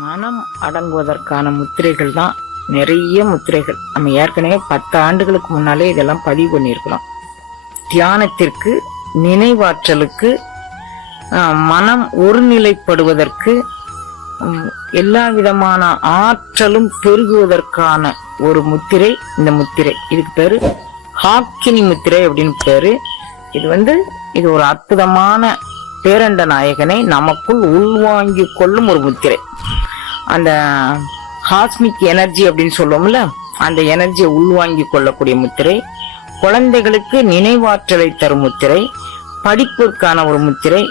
மனம் அடங்குவதற்கான முத்திரைகள் தான் நிறைய முத்திரைகள். நம்ம ஏற்கனவே 10 ஆண்டுகளுக்கு முன்னாலே இதெல்லாம் பதிவு பண்ணியிருக்கிறோம். தியானத்திற்கு, நினைவாற்றலுக்கு, மனம் ஒருநிலைப்படுவதற்கு, எல்லா விதமான ஆற்றலும் பெருகுவதற்கான ஒரு முத்திரை இந்த முத்திரை. இதுக்கு பேரு ஹாக்கினி முத்திரை அப்படின்னு பேரு. இது ஒரு அற்புதமான பேரண்ட நாயகனை நமக்குள் உள்வாங்கி கொள்ளும் ஒரு முத்திரை. அந்த காஸ்மிக் எனர்ஜி அப்படின்னு சொல்லுவோம்ல, அந்த எனர்ஜியை உள்வாங்கி கொள்ளக்கூடிய முத்திரை. குழந்தைகளுக்கு நினைவாற்றலை தரும் முத்திரை, படிப்பிற்கான ஒரு முத்திரை.